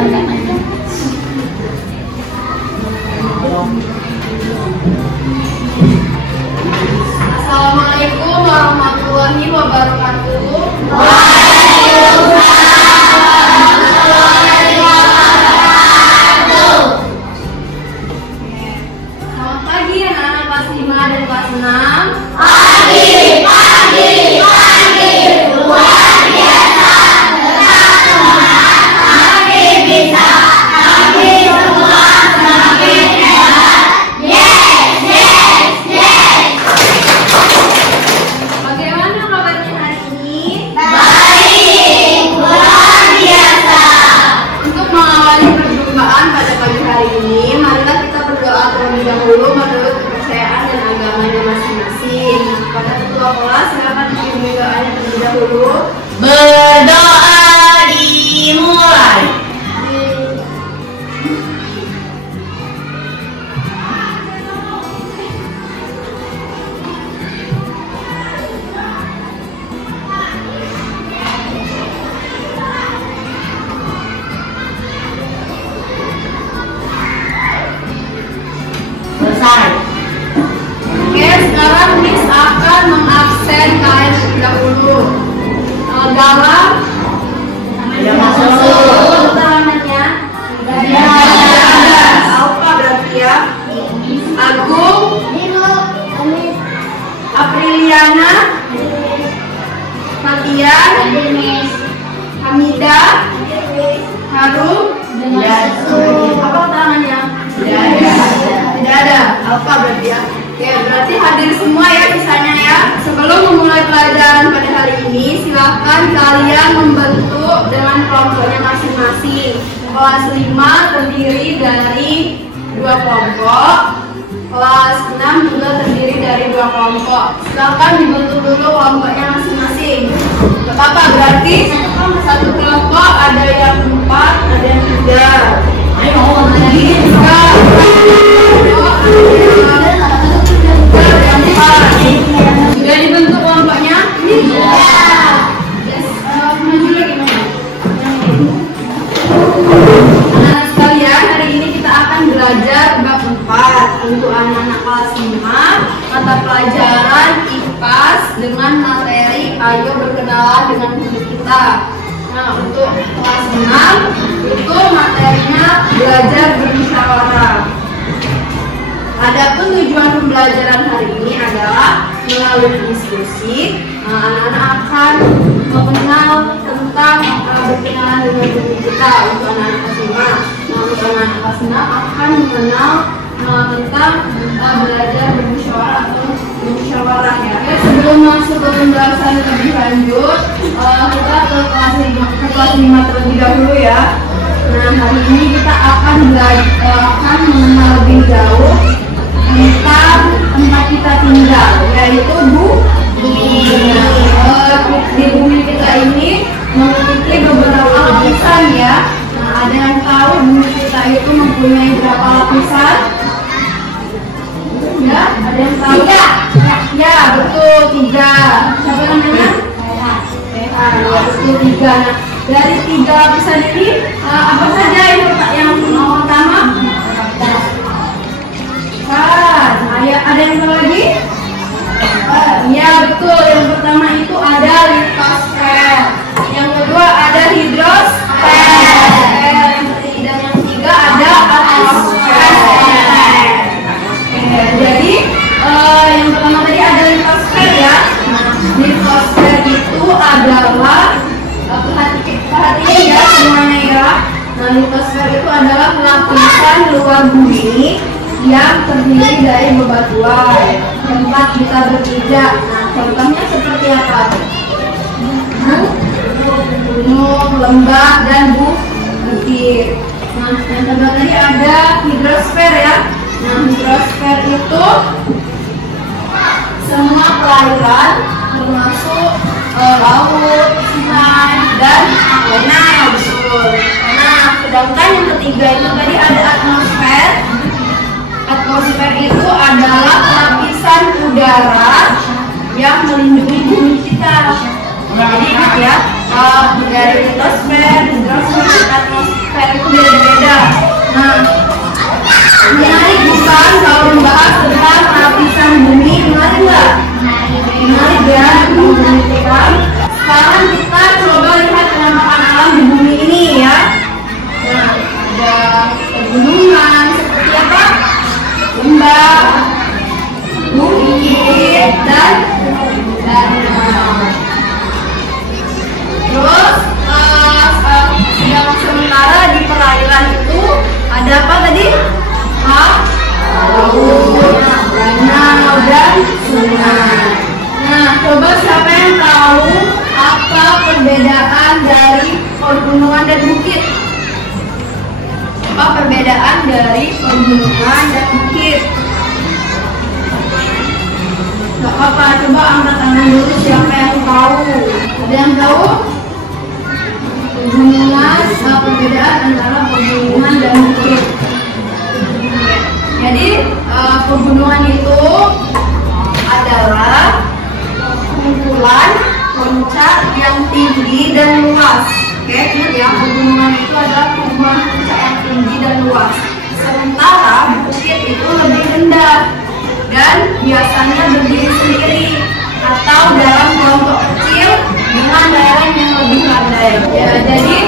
Assalamualaikum warahmatullahi wabarakatuh. Selamat pagi anak-anak kelas 5 dan kelas 6. Pagi. Luar biasa. Tetap semangat. Kami bisa. Kami semua semakin hebat. Yes. Bagaimana kabarnya hari ini? Baik. Luar biasa. Untuk mengawali perjumpaan pada pagi hari ini, marilah kita berdoa terlebih dahulu menurut kepercayaan dan agamanya masing-masing. Pada ketua kelas, silakan dipimpin doanya terlebih dahulu. Berdoa dimulai. Selesai. Oke, sekarang Miss akan mengabsen kalian terlebih dahulu. Galang, Yang masuk. tangannya. Tidak Ada. Alfa berarti ya. Agung, Apriliana, Fatian, Hamida, Harum, apa tangannya? Tidak ada. Alfa berarti ya. Oke, berarti hadir semua ya sisanya ya. Sebelum memulai pelajaran pada hari ini, silahkan kalian membentuk dengan kelompoknya masing-masing. Kelas 5 terdiri dari 2 kelompok. Kelas 6 juga terdiri dari 2 kelompok. Silahkan dibentuk dulu kelompoknya masing-masing. Apa berarti satu kelompok ada yang 4, ada yang 3. Sudah dibentuk kelompoknya? Iya. Yes. Maju lagi maju. Anak-anak sekalian, hari ini kita akan belajar bab 4 untuk anak-anak kelas 5, mata pelajaran IPAS dengan materi ayo berkenalan dengan guru kita. Nah, untuk kelas 6 itu materinya belajar bermusyawarah. Adapun tujuan pembelajaran hari ini adalah melalui diskusi, anak-anak akan mengenal tentang berkenalan dengan guru kita untuk anak-anak kelas 5. Nah, untuk anak-anak kelas 6 akan mengenal tentang belajar bermusyawarah atau bermusyawarah ya. Sebelum masuk ke pembahasan lebih lanjut, kita ke kelas 5 terlebih dahulu ya. Nah, hari ini kita akan mengenal lebih jauh tentang tempat kita tinggal, yaitu bumi. Di bumi kita ini memiliki beberapa lapisan ya. Nah, ada yang tahu bumi kita itu mempunyai berapa lapisan? Ya, ada yang tahu? Ya, betul 3. Siapa namanya? Ya, betul 3. Nah, dari 3 lapisan ini apa saja yang pertama? Ada yang tahu lagi? Ya, betul. Yang pertama itu ada litosfer. Yang kedua ada hidrosfer. Dan yang ketiga ada atmosfer. Jadi yang pertama tadi ada litosfer ya. Litosfer itu adalah perhatian ya semuanya ya. Nah, litosfer itu adalah lapisan luar bumi yang terdiri dari bebatuan tempat kita berpijak. Nah, contohnya seperti apa? Gunung, lembah, dan bukit. Nah, yang kedua tadi ada hidrosfer ya. Nah, hidrosfer itu semua perairan termasuk laut, sungai, dan danau. Betul. Nah, sedangkan yang ketiga itu tadi ada atmosfer. Atmosfer itu adalah lapisan udara yang melindungi bumi kita. Jadi ingat ya, dari litosfer, hidrosfer, atmosfer itu beda-beda. Nah, menarik bukan kalau membahas tentang lapisan bumi? Menarik nggak? Menarik ya, teman-teman. Sekarang kita coba lihat penampakan alam di bumi ini ya. Nah, ada pegunungan seperti apa? Lembah, bukit, dan danau. Terus yang sementara di perairan itu ada apa tadi? Laut, danau, dan sungai. Nah, coba siapa yang tahu apa perbedaan dari pegunungan dan bukit? Apa perbedaan dari pegunungan dan bukit? Gak apa-apa, coba angkat tangan dulu siapa yang tahu. Ada yang tahu? Pegunungan, perbedaan antara pegunungan dan bukit. Jadi pegunungan itu adalah kumpulan puncak yang tinggi dan luas. Oke, ingat ya, pegunungan itu adalah kumpulan puncak yang tinggi dan luas. Sementara bukit itu lebih rendah dan biasanya berdiri sendiri atau dalam kelompok kecil dengan lereng yang lebih landai. Ya, jadi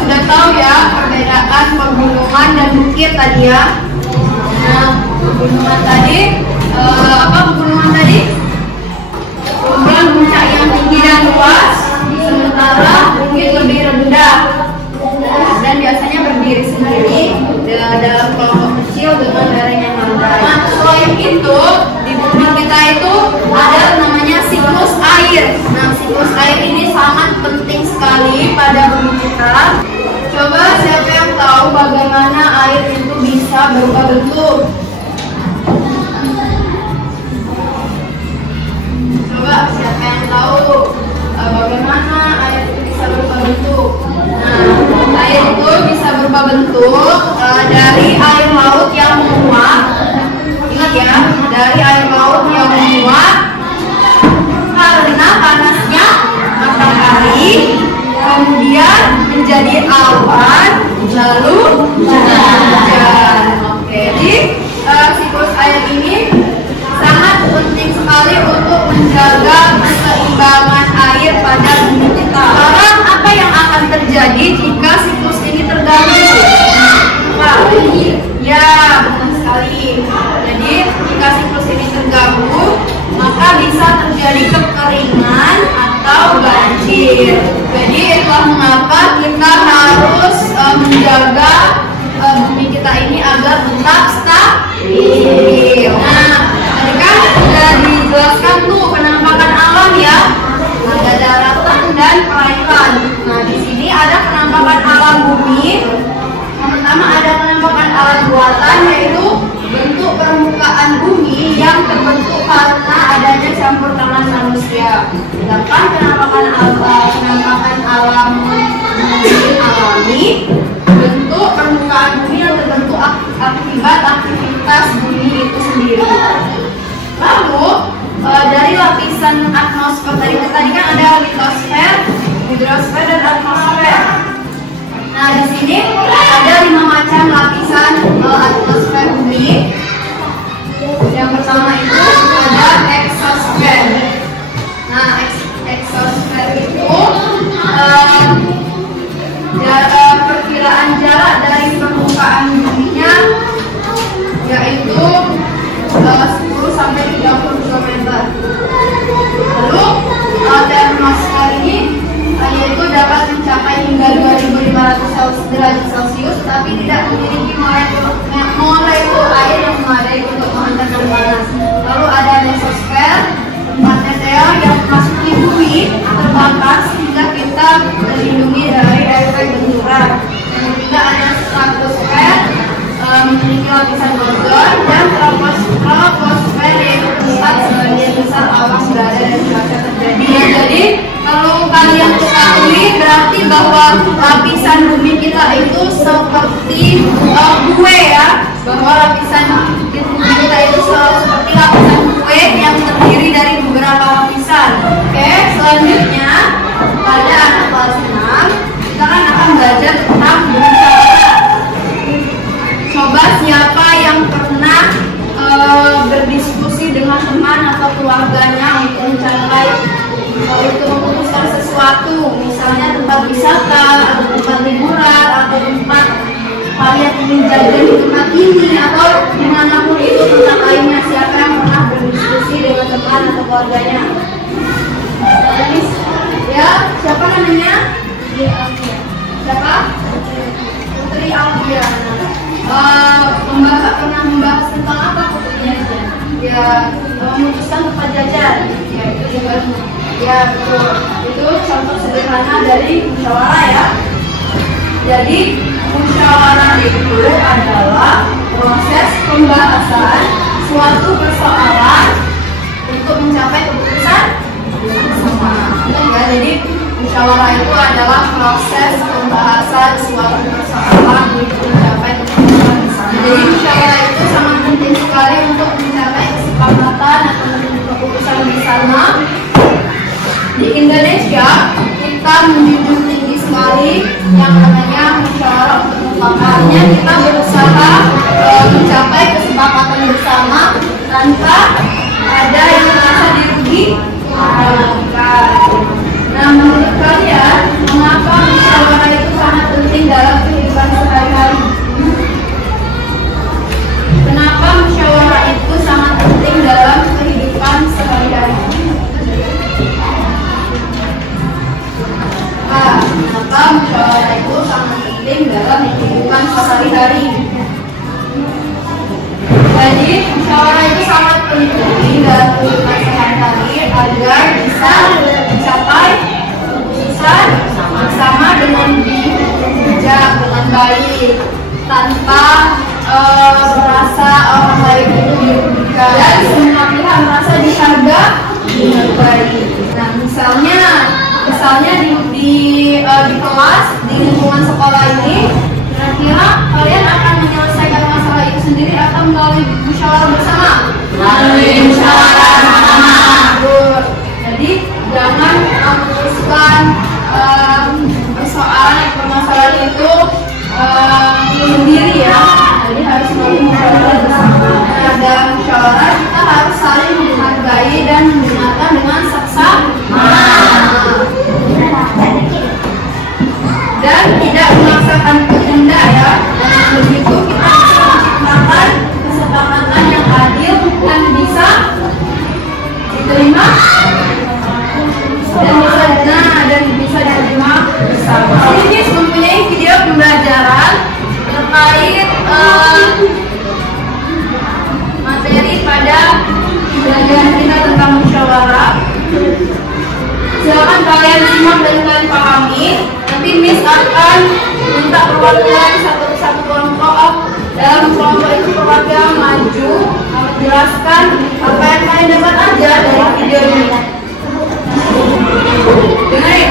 sudah tahu ya perbedaan pegunungan dan bukit tadi ya. Nah, pegunungan tadi apa pegunungan tadi? Kumpulan puncak yang tinggi dan luas, sementara bukit lebih rendah dan biasanya berdiri sendiri dalam kelompok kecil dengan lereng yang landai. Nah, selain itu di bumi kita itu ada namanya siklus air. Nah, siklus air ini sangat penting sekali pada bumi kita. Coba siapa yang tahu bagaimana air itu bisa berubah bentuk? Coba siapa yang tahu bagaimana air itu bisa berubah bentuk? Nah, air itu bisa berubah bentuk dari air laut yang menguap. Ingat ya, dari air laut yang menguap karena panasnya matahari, kemudian menjadi awan, lalu hujan. Oke, jadi siklus air ini sangat penting sekali untuk menjaga keseimbangan air pada bumi kita. Sekarang apa yang akan terjadi jika siklus ini terganggu? Ya, benar sekali. Jadi jika siklus ini terganggu, maka bisa terjadi kekeringan atau banjir. Jadi itulah mengapa kita harus menjaga bumi kita ini agar tetap stabil. Nah, tadi kan sudah dijelaskan tuh penampakan alam ya. Ada daratan dan perairan. Nah, di sini ada penampakan alam bumi. Yang pertama ada penampakan alam buatan, yaitu bentuk permukaan bumi yang terbentuk karena adanya campur tangan manusia. Sedangkan penampakan alam alami, bentuk permukaan bumi yang terbentuk akibat aktivitas bumi itu sendiri. Lalu dari lapisan atmosfer tadi kan ada litosfer, hidrosfer, dan atmosfer. Nah, di sini ada 5 macam lapisan atmosfer bumi. Yang pertama itu ada eksosfer. Nah, eksosfer itu perkiraan jarak dari permukaan buminya yaitu 10 sampai 30 km. Lalu atmosfer ini yaitu dapat mencapai hingga 2500 derajat Celcius, tapi tidak memiliki molekul air yang memadai untuk menghantarkan panas. Lalu ada mesosfer, tempat meteor yang memasuki bumi terbakar sehingga kita terlindungi dari efek benturan. Yang ketiga ada stratosfer, memiliki lapisan ozon, dan troposfer yaitu tempat sebagian besar awan berada dan cuaca terjadi. Ya, jadi kalau kalian ketahui berarti bahwa lapisan bumi kita itu seperti kue ya, bahwa lapisan bumi kita itu seperti lapisan kue yang terdiri dari beberapa lapisan. Oke, selanjutnya keluarganya. Ya, siapa namanya? Siapa? Putri Alfiana. Pernah membahas tentang apa putrinya? Ya, memutuskan untuk pajajar. Ya, itu juga. Ya, betul. Itu contoh sederhana dari musyawarah ya. Jadi, musyawarah itu adalah proses pembahasan suatu persoalan untuk mencapai keputusan bersama. Ya, jadi musyawarah itu adalah proses pembahasan suatu persoalan untuk mencapai keputusan bersama. Jadi musyawarah itu sangat penting sekali untuk mencapai kesepakatan atau keputusan bersama. Di Indonesia kita menjunjung tinggi sekali yang namanya musyawarah untuk mufakat. Kita berusaha mencapai kesepakatan bersama tanpa ada yang merasa dirugikan. Nah, menurut kalian, mengapa musyawarah itu sangat penting dalam kehidupan sehari-hari? Kenapa musyawarah itu sangat penting dalam kehidupan sehari-hari? Kenapa musyawarah itu sangat penting dalam kehidupan sehari-hari? Jadi, musyawarah itu sangat penting dalam kehidupan sehari-hari agar bisa mencapai keputusan bersama dengan bijak, dengan baik, tanpa merasa orang lain itu dirugikan dan semua pihak merasa dihargai. Nah, misalnya di kelas, di lingkungan sekolah ini, kira-kira kalian akan menyelesaikan masalah itu sendiri atau melalui musyawarah bersama? Melalui musyawarah bersama. Jadi jangan memutuskan permasalahan itu sendiri ya. Jadi harus melalui musyawarah bersama. Nah, dalam musyawarah kita harus saling menghargai dan mendengarkan dengan seksama dan tidak memaksakan kehendak ya. Dan begitu kita bisa menciptakan kesepakatan yang adil dan bisa diterima dan bisa diterima bersama. Ini mempunyai video pembelajaran terkait materi pada pembelajaran kita tentang musyawarah. Silakan kalian simak dan kalian pahami. Nanti Miss akan minta perwakilan satu kelompok. Dalam kelompok itu perwakilan maju menjelaskan apa yang kalian dapat aja dari video ini. Dengarin.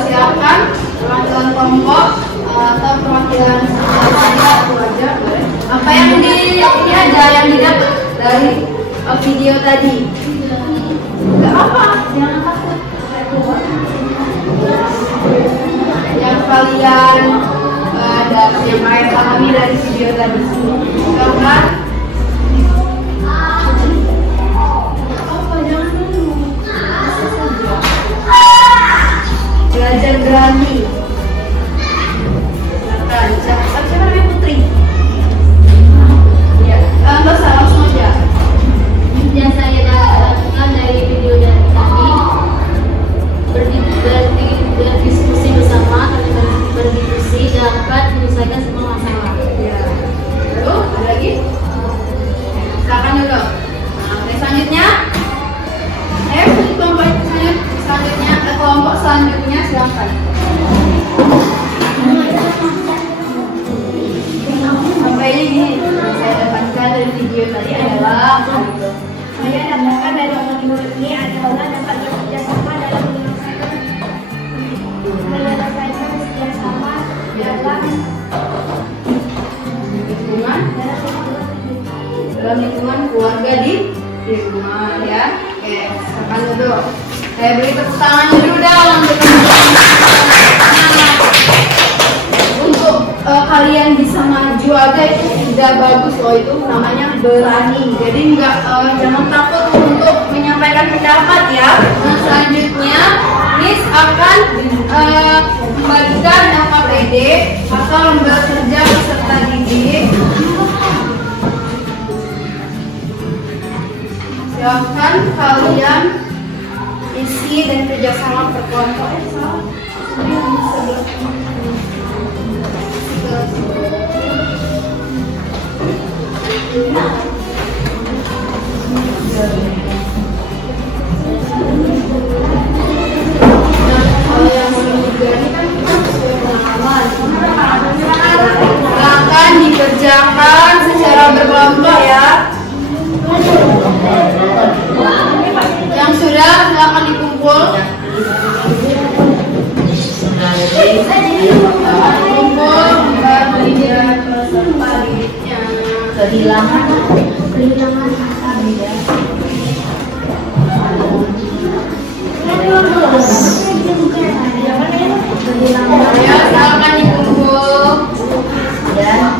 Silakan perwakilan kelompok atau perwakilan satu aja. Apa yang ini aja yang didapat dari video tadi? Enggak apa, jangan takut. Yang kalian pahami dari video tadi. Silakan. Belajar berani. Siapa namanya Putri? Ya. video tadi adalah Saya dapatkan dari video ini adalah dapat bekerja sama dalam menyelesaikan kerjasama dalam lingkungan keluarga di rumah ya. Oke, silakan duduk. Saya beri tepuk tangan dulu dong untuk kalian bisa maju aja itu sudah bagus loh, itu namanya berani. Jadi jangan takut untuk menyampaikan pendapat ya. Nah selanjutnya Miss akan membagikan LKPD atau lembar kerja peserta didik. Silahkan kalian isi dan kerjasama berkelompok. Silakan dikerjakan secara berkelompok ya. Yang sudah silakan dikumpul. Kehilangan ya, silakan dikumpul dan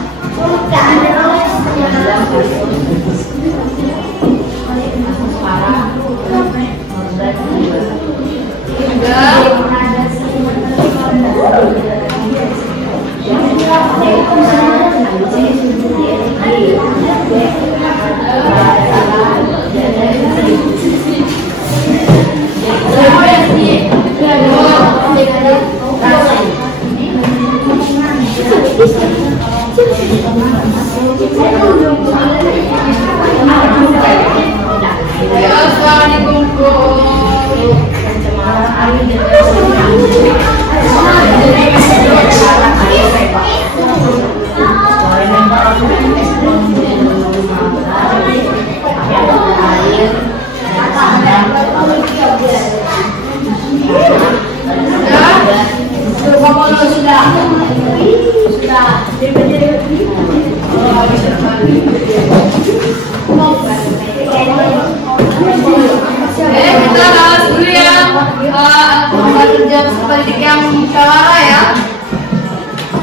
kita bahas dulu ya lembar kerja peserta didik yang musyawarah ya.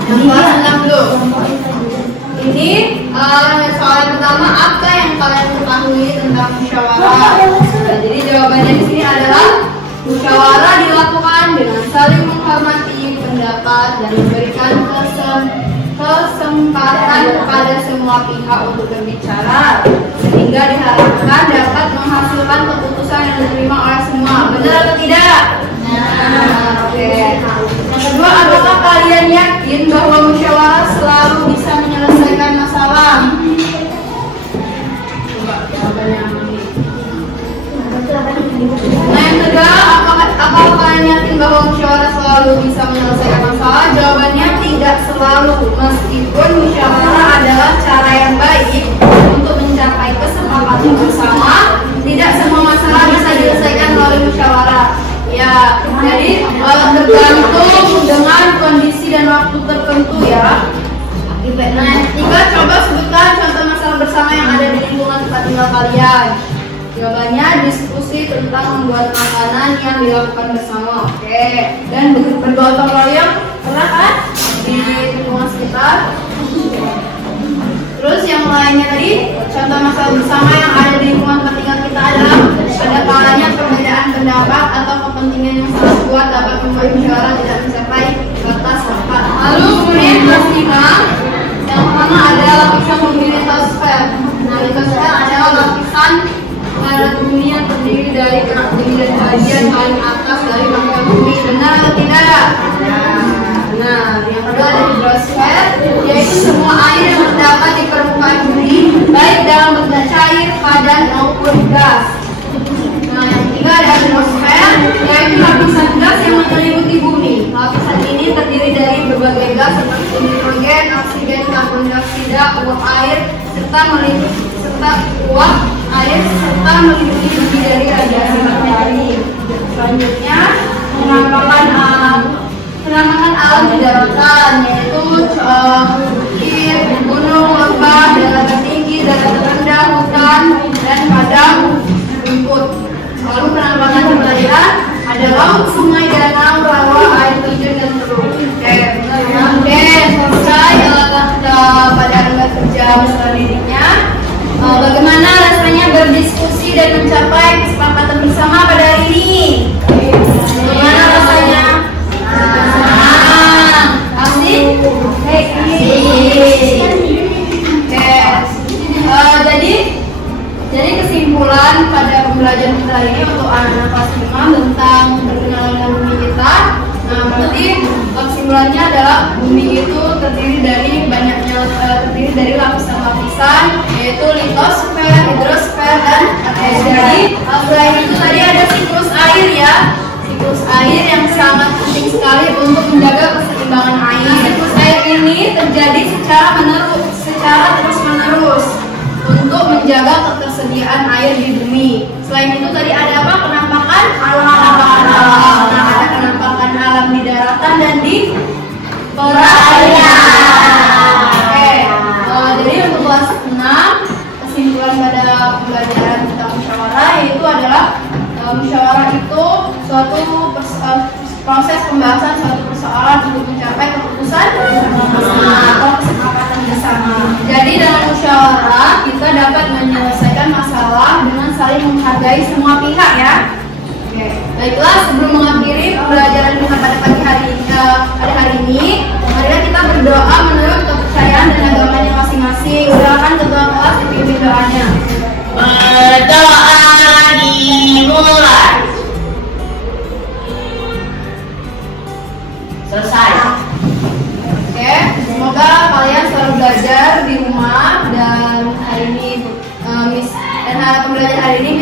Yang kelas 6 dulu. Ini soal pertama, apa yang kalian ketahui tentang musyawarah? Nah, jadi jawabannya di sini adalah musyawarah dilakukan dengan saling menghormati pendapat dan memberikan kesempatan kepada semua pihak untuk berbicara, sehingga diharapkan dapat menghasilkan keputusan yang diterima oleh semua. Benar atau tidak? Oke. Yang kedua, apakah kalian yakin bahwa musyawarah selalu bisa menyelesaikan masalah? Coba jawabannya ini. Nah, yang kedua, apakah kalian yakin bahwa musyawarah selalu bisa menyelesaikan masalah? Jawabannya tidak selalu. Meskipun musyawarah adalah cara yang baik untuk mencapai kesepakatan bersama, tidak semua masalah bisa diselesaikan melalui musyawarah. Ya, jadi tergantung dengan kondisi dan waktu tertentu ya. Nah, yang ketiga, coba sebutkan contoh masalah bersama yang ada di lingkungan tempat tinggal kalian. Jawabannya diskusi tentang membuat makanan yang dilakukan bersama. Oke. Dan bergotong royong pernah kan di lingkungan sekitar? Terus yang lainnya tadi, contoh masalah bersama yang ada di lingkungan tempat tinggal kita adalah ada kalanya perbedaan pendapat atau kepentingan yang sangat kuat dapat membuat musyawarah tidak mencapai batas tepat. Lalu kemudian kelas 5, yang pertama ada lapisan bumi litosfer. Nah, litosfer adalah lapisan bumi yang terdiri dari kerak bumi dan bagian paling atas dari permukaan bumi. Benar atau tidak? Nah, yang kedua ada hidrosfer, yaitu semua air yang terdapat di permukaan bumi, baik dalam bentuk cair, padat maupun gas. Nah, yang ketiga ada atmosfer, yaitu lapisan gas yang menyelimuti bumi. Lapisan ini terdiri dari berbagai gas seperti nitrogen, oksigen, karbon dioksida, uap air, serta tetap kuat air serta melindungi diri dari radiasi matahari. Selanjutnya penanaman alam di daratan, yaitu bukit, gunung, lembah, dataran tinggi, dataran rendah, hutan, dan padang rumput. Lalu penambangan di perairan ada laut, sungai, danau, rawa, air terjun, dan teluk. Oke, selesai kita pada lembar kerja selanjutnya. Bagaimana rasanya berdiskusi dan mencapai kesepakatan bersama pada hari ini? Bagaimana rasanya? Asik? Jadi kesimpulan pada pembelajaran kita hari ini untuk anak-anak kelas 5 tentang berkenalan dengan bumi kita. Nah, berarti kesimpulannya adalah bumi itu terdiri dari lapisan-lapisan, yaitu litosfer, hidrosfer, dan atmosfer. Jadi selain itu tadi ada siklus air ya, siklus air yang sangat penting sekali untuk menjaga keseimbangan air. Siklus air ini terjadi secara terus-menerus untuk menjaga ketersediaan air di bumi. Selain itu tadi ada apa? Penampakan alam. Nah, ada penampakan alam di daratan dan di perairan. Oke. Jadi untuk kelas 6 kesimpulan pada pembelajaran tentang musyawarah yaitu adalah musyawarah itu suatu proses pembahasan suatu persoalan untuk mencapai keputusan atau kesepakatan bersama. Jadi dalam musyawarah kita dapat menyelesaikan masalah dengan saling menghargai semua pihak ya. Oke. Baiklah, sebelum mengakhiri pembelajaran kita pada hari ini, marilah kita berdoa menurut kepercayaan dan agamanya masing-masing. Silakan ketua kelas dipimpin doanya. Berdoa dimulai. Selesai. Oke, semoga kalian selalu belajar di rumah dan hari ini pembelajaran hari ini